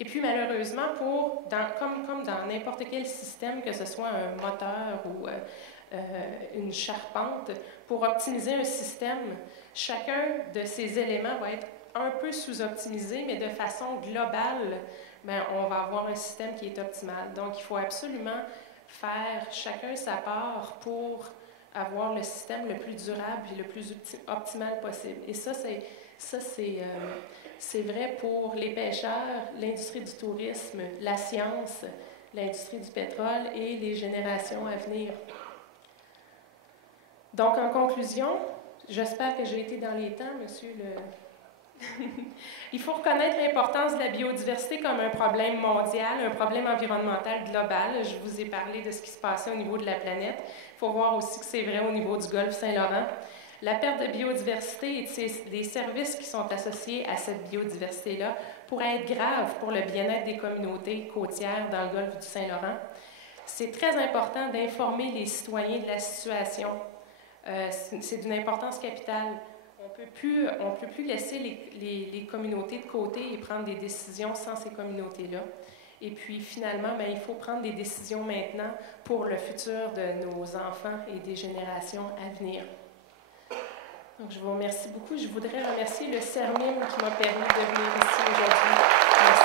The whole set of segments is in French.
Et puis malheureusement, comme dans n'importe quel système, que ce soit un moteur ou une charpente, pour optimiser un système, chacun de ces éléments va être un peu sous-optimisé, mais de façon globale, bien, on va avoir un système qui est optimal. Donc, il faut absolument faire chacun sa part pour avoir le système le plus durable et le plus optimal possible. Et ça, c'est vrai pour les pêcheurs, l'industrie du tourisme, la science, l'industrie du pétrole et les générations à venir. Donc, en conclusion, j'espère que j'ai été dans les temps, monsieur le... Il faut reconnaître l'importance de la biodiversité comme un problème mondial, un problème environnemental global. Je vous ai parlé de ce qui se passait au niveau de la planète. Il faut voir aussi que c'est vrai au niveau du golfe Saint-Laurent. La perte de biodiversité et des services qui sont associés à cette biodiversité-là pourraient être graves pour le bien-être des communautés côtières dans le golfe du Saint-Laurent. C'est très important d'informer les citoyens de la situation. C'est d'une importance capitale. On ne peut plus laisser les communautés de côté et prendre des décisions sans ces communautés-là. Et puis, finalement, bien, il faut prendre des décisions maintenant pour le futur de nos enfants et des générations à venir. Donc, je vous remercie beaucoup. Je voudrais remercier le CERMIM qui m'a permis de venir ici aujourd'hui. Merci.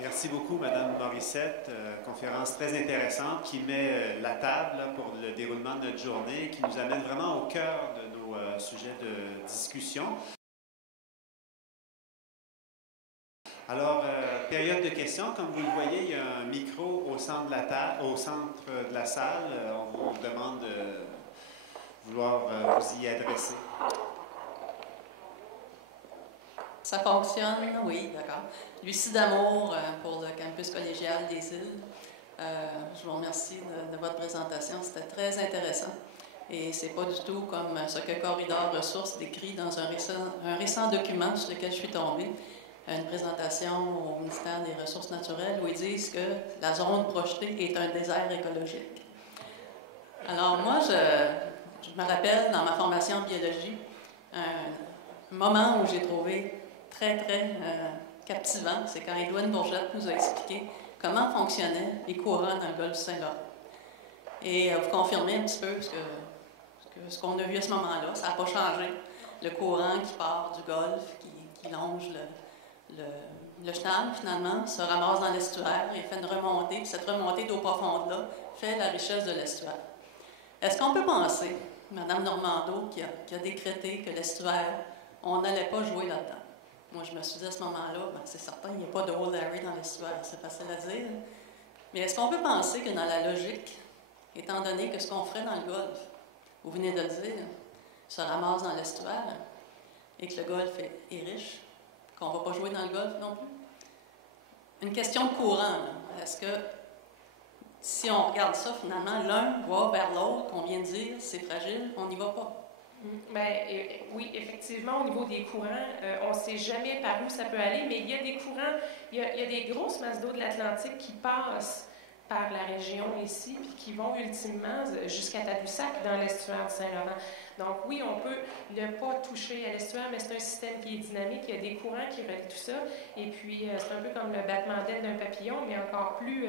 Merci beaucoup, Mme Morissette. Conférence très intéressante qui met la table là, pour le déroulement de notre journée, qui nous amène vraiment au cœur de nos sujets de discussion. Alors, période de questions. Comme vous le voyez, il y a un micro au centre de la salle. On vous demande de vouloir vous y adresser. Ça fonctionne, oui, d'accord. Lucie Damour pour le campus collégial des Îles. Je vous remercie de votre présentation. C'était très intéressant. Et c'est pas du tout comme ce que Corridor Ressources décrit dans un récent document sur lequel je suis tombée, une présentation au ministère des Ressources naturelles où ils disent que la zone projetée est un désert écologique. Alors moi, je me rappelle dans ma formation en biologie, un moment où j'ai trouvé très captivant, c'est quand Edwin Bourgette nous a expliqué comment fonctionnaient les courants dans le golfe du Saint-Laurent. Et vous confirmez un petit peu ce qu'on a vu à ce moment-là. Ça n'a pas changé. Le courant qui part du golfe, qui longe le chenal, finalement, se ramasse dans l'estuaire et fait une remontée. Puis cette remontée d'eau profonde-là fait la richesse de l'estuaire. Est-ce qu'on peut penser, Mme Normando, qui a décrété que l'estuaire, on n'allait pas jouer là-dedans? Moi, je me suis dit à ce moment-là, ben, c'est certain, il n'y a pas de Old Harry dans l'estuaire, c'est facile à dire. Mais est-ce qu'on peut penser que dans la logique, étant donné que ce qu'on ferait dans le golfe, vous venez de le dire, se ramasse dans l'estuaire, et que le golfe est riche, qu'on ne va pas jouer dans le golfe non plus? Une question de courant. Est-ce que, si on regarde ça, finalement, l'un va vers l'autre, qu'on vient de dire, c'est fragile, on n'y va pas? Bien, oui, effectivement, au niveau des courants, on ne sait jamais par où ça peut aller, mais il y a des courants, il y a des grosses masses d'eau de l'Atlantique qui passent par la région ici, puis qui vont ultimement jusqu'à Tadoussac, dans l'estuaire du Saint-Laurent. Donc oui, on peut ne pas toucher à l'estuaire, mais c'est un système qui est dynamique, il y a des courants qui relient tout ça, et puis c'est un peu comme le battement d'aile d'un papillon, mais encore plus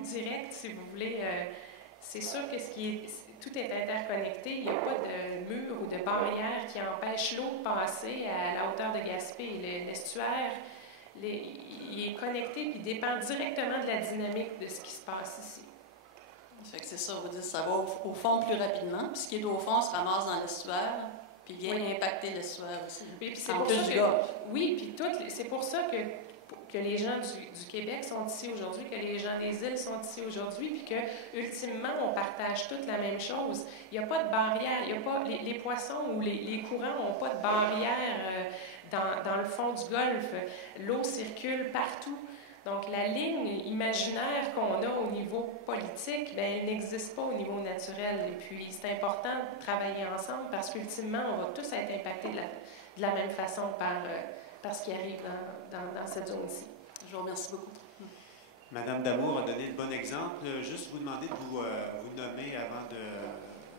direct, si vous voulez. C'est sûr que tout est interconnecté. Il n'y a pas de mur ou de barrière qui empêche l'eau de passer à la hauteur de Gaspé. L'estuaire, il est connecté et dépend directement de la dynamique de ce qui se passe ici. Fait que c'est ça, vous dites ça va au fond plus rapidement. Puis ce qui est au fond se ramasse dans l'estuaire, puis vient impacter l'estuaire aussi. Oui, puis c'est pour ça que, c'est pour ça que les gens du Québec sont ici aujourd'hui, que les gens des îles sont ici aujourd'hui, puis que, ultimement, on partage toute la même chose. Il n'y a pas de barrière, il y a pas, les poissons ou les courants n'ont pas de barrière dans le fond du golfe. L'eau circule partout. Donc, la ligne imaginaire qu'on a au niveau politique, bien, elle n'existe pas au niveau naturel. Et puis, c'est important de travailler ensemble parce qu'ultimement, on va tous être impactés de la même façon par ce qui arrive dans cette zone-ci. Je vous remercie beaucoup. Madame Damour a donné le bon exemple. Juste vous demander de vous nommer avant de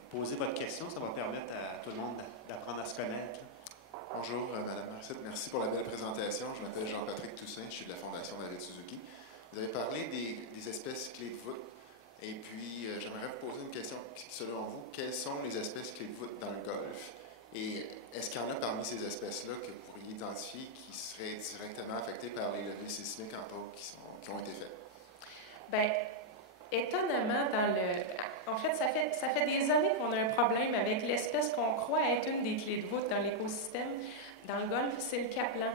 poser votre question. Ça va permettre à tout le monde d'apprendre à se connaître. Bonjour, Madame Marcette. Merci pour la belle présentation. Je m'appelle Jean-Patrick Toussaint. Je suis de la Fondation David Suzuki. Vous avez parlé des espèces clés de voûte. Et puis, j'aimerais vous poser une question. Selon vous, quelles sont les espèces clés de voûte dans le Golfe? Et est-ce qu'il y en a parmi ces espèces-là que vous pourriez identifier qui seraient directement affectées par les levées sismiques en pause qui ont été faites? Bien, étonnamment, en fait, ça fait des années qu'on a un problème avec l'espèce qu'on croit être une des clés de voûte dans l'écosystème. Dans le Golfe, c'est le caplan.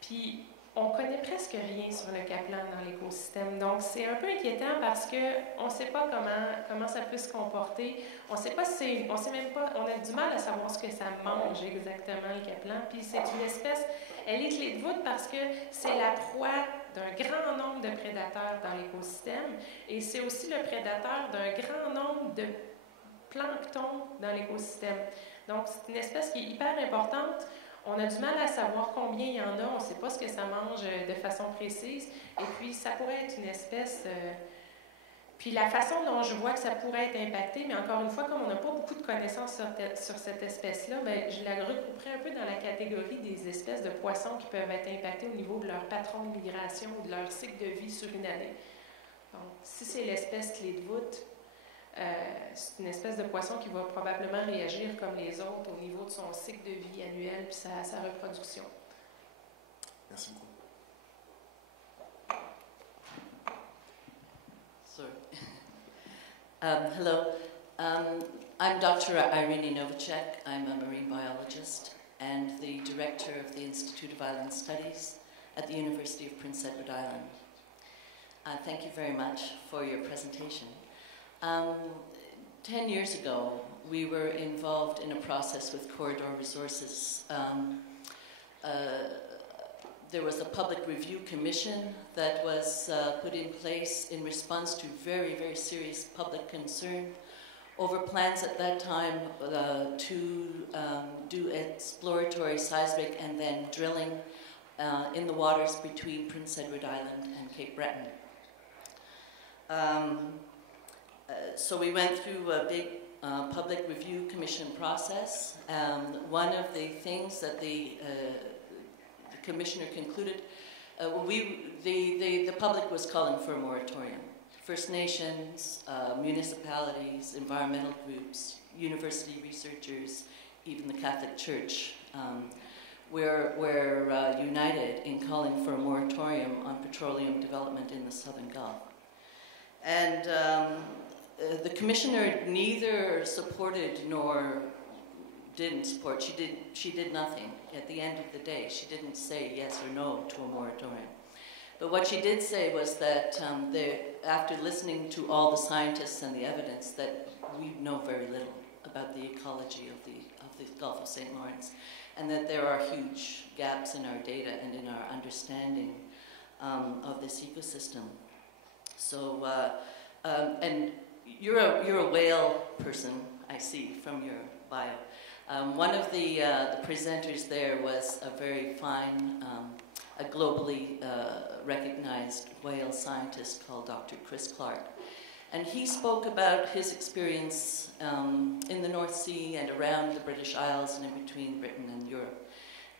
Puis, on connaît presque rien sur le caplan dans l'écosystème. Donc, c'est un peu inquiétant parce qu'on ne sait pas comment ça peut se comporter. On sait pas si on sait même pas, on a du mal à savoir ce que ça mange exactement, le caplan. Puis, c'est une espèce, elle est clé de voûte parce que c'est la proie d'un grand nombre de prédateurs dans l'écosystème et c'est aussi le prédateur d'un grand nombre de plancton dans l'écosystème. Donc, c'est une espèce qui est hyper importante. On a du mal à savoir combien il y en a, on ne sait pas ce que ça mange de façon précise. Et puis, ça pourrait être une espèce... Puis la façon dont je vois que ça pourrait être impacté, mais encore une fois, comme on n'a pas beaucoup de connaissances sur cette espèce-là, bien, je la regrouperais un peu dans la catégorie des espèces de poissons qui peuvent être impactées au niveau de leur patron de migration ou de leur cycle de vie sur une année. Donc, si c'est l'espèce clé de voûte, c'est une espèce de poisson qui va probablement réagir comme les autres au niveau de son cycle de vie annuel puis sa reproduction. Merci beaucoup. Sorry. Hello. I'm Dr. Irene Novacek. I'm a marine biologist and the director of the Institute of Island Studies at the University of Prince Edward Island. Thank you very much for your presentation. 10 years ago, we were involved in a process with Corridor Resources. There was a public review commission that was put in place in response to very, very serious public concern over plans at that time to do exploratory seismic and then drilling in the waters between Prince Edward Island and Cape Breton. So we went through a big public review commission process. One of the things that the commissioner concluded, the public was calling for a moratorium. First Nations, municipalities, environmental groups, university researchers, even the Catholic Church were united in calling for a moratorium on petroleum development in the Southern Gulf. And the commissioner neither supported nor didn't support. She did nothing. At the end of the day, she didn't say yes or no to a moratorium. But what she did say was that after listening to all the scientists and the evidence, that we know very little about the ecology of the Gulf of St. Lawrence, and that there are huge gaps in our data and in our understanding of this ecosystem. So, and you're a whale person, I see from your bio. One of the presenters there was a very fine, a globally recognized whale scientist called Dr. Chris Clark. And he spoke about his experience in the North Sea and around the British Isles and in between Britain and Europe,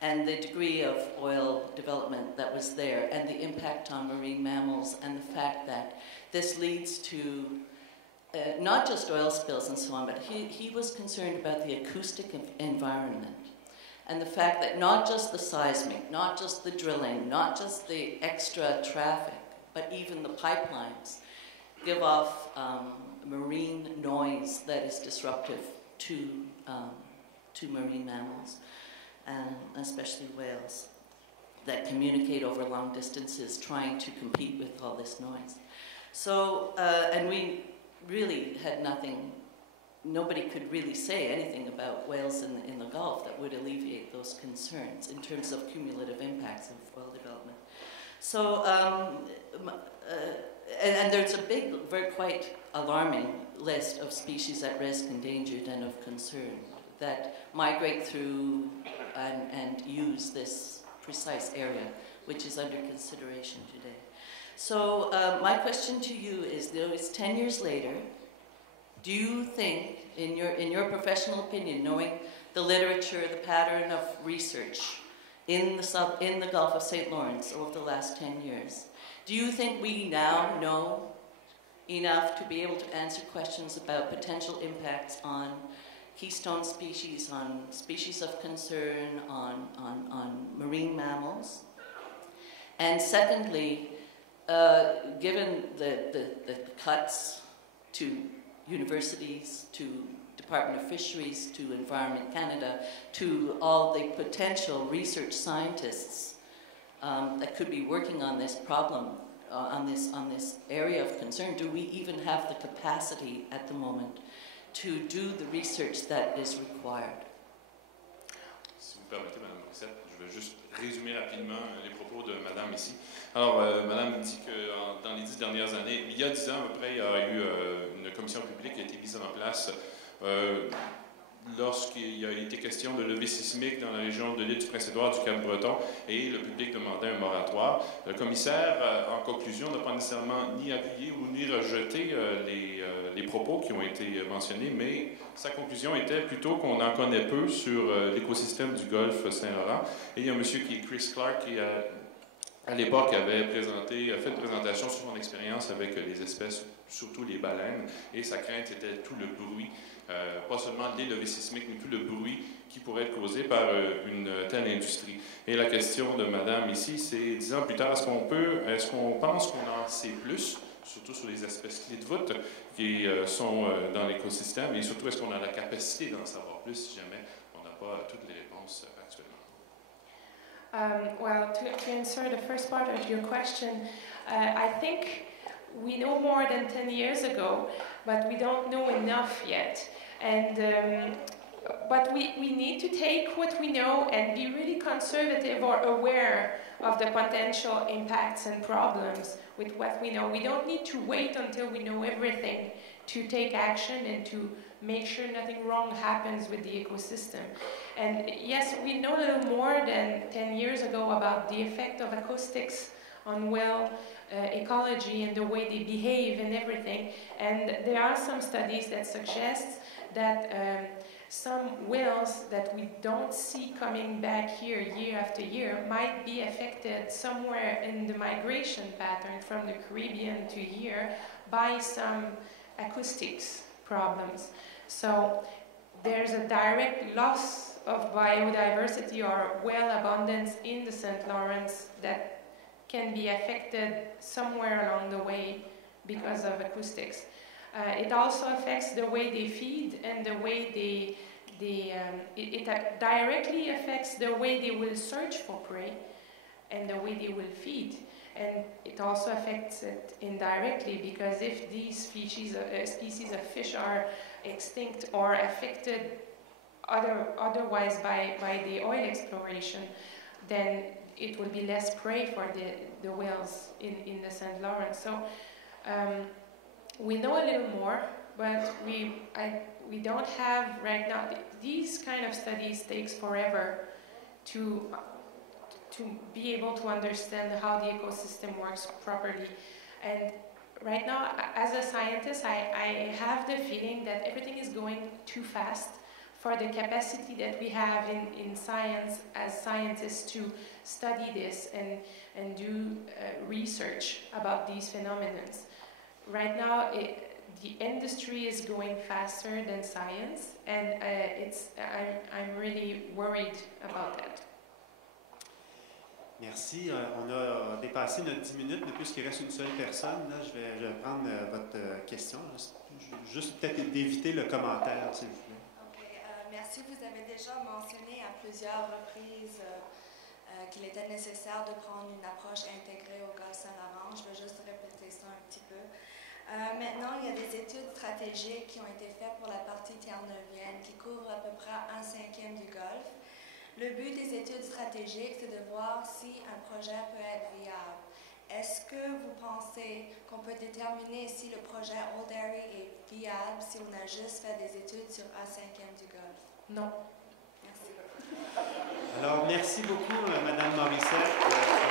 and the degree of oil development that was there, and the impact on marine mammals, and the fact that this leads to not just oil spills and so on, but he was concerned about the acoustic environment, and the fact that not just the seismic, not just the drilling, not just the extra traffic, but even the pipelines give off marine noise that is disruptive to marine mammals, and especially whales, that communicate over long distances trying to compete with all this noise. So, and we really had nothing, nobody could really say anything about whales in the Gulf that would alleviate those concerns in terms of cumulative impacts of oil development. So, and there's a big, quite alarming list of species at risk, endangered, and of concern that migrate through and use this precise area, which is under consideration today. So my question to you is, though it's 10 years later, do you think, in your professional opinion, knowing the literature, the pattern of research in the Gulf of St. Lawrence over the last 10 years, do you think we now know enough to be able to answer questions about potential impacts on keystone species, on species of concern, on marine mammals? And secondly, given the cuts to universities, to Department of Fisheries, to Environment Canada, to all the potential research scientists that could be working on this problem, on this area of concern, do we even have the capacity at the moment to do the research that is required? Si vous permettez, Madame Morissette, je vais juste résumer rapidement les propos de Madame ici. Alors, Madame dit que dans les 10 dernières années, il y a 10 ans à peu près, il y a eu une commission publique qui a été mise en place lorsqu'il a été question de levée sismique dans la région de l'île du Prince-Édouard, du Cap-Breton, et le public demandait un moratoire. Le commissaire, en conclusion, n'a pas nécessairement ni appuyé ou ni rejeté les propos qui ont été mentionnés, mais sa conclusion était plutôt qu'on en connaît peu sur l'écosystème du golfe Saint-Laurent. Et il y a un monsieur qui est Chris Clark qui à l'époque avait fait une présentation sur son expérience avec les espèces, surtout les baleines, et sa crainte était tout le bruit, pas seulement les levées sismiques, mais tout le bruit qui pourrait être causé par une telle industrie. Et la question de Madame ici, c'est 10 ans plus tard, est-ce qu'on pense qu'on en sait plus, surtout sur les espèces clés de voûte qui sont dans l'écosystème, et surtout est-ce qu'on a la capacité d'en savoir plus si jamais on n'a pas toutes les réponses actuellement? Well, to answer the first part of your question, I think we know more than 10 years ago, but we don't know enough yet. And but we need to take what we know and be really conservative or aware of the potential impacts and problems with what we know. We don't need to wait until we know everything to take action and to make sure nothing wrong happens with the ecosystem. And yes, we know a little more than 10 years ago about the effect of acoustics on whale ecology and the way they behave and everything. And there are some studies that suggest that some whales that we don't see coming back here year after year might be affected somewhere in the migration pattern from the Caribbean to here by some acoustics problems. So there's a direct loss of biodiversity or whale abundance in the St. Lawrence that can be affected somewhere along the way because of acoustics. It also affects the way they feed and the way it directly affects the way they will search for prey and the way they will feed. And it also affects it indirectly because if these species of fish are extinct or affected otherwise by the oil exploration, then it will be less prey for the whales in the St. Lawrence. So we know a little more, but we don't have right now. These kind of studies takes forever to be able to understand how the ecosystem works properly. And right now, as a scientist, I have the feeling that everything is going too fast for the capacity that we have in science as scientists to study this and do research about these phenomena. Right now, the industry is going faster than science, and I'm really worried about that. Merci. On a dépassé notre 10 minutes, mais puisqu'il reste une seule personne, là, je vais prendre votre question. Juste peut-être d'éviter le commentaire, s'il vous plaît. OK. Merci. Vous avez déjà mentionné à plusieurs reprises qu'il était nécessaire de prendre une approche intégrée au golfe Saint-Laurent. Je vais juste répéter ça un petit peu. Maintenant, il y a des études stratégiques qui ont été faites pour la partie terre-neuvienne qui couvrent à peu près 1/5 du golfe. Le but des études stratégiques, c'est de voir si un projet peut être viable. Est-ce que vous pensez qu'on peut déterminer si le projet Old Erie est viable si on a juste fait des études sur 1/5 du golfe? Non. Merci. Alors, merci beaucoup, Mme Morissette.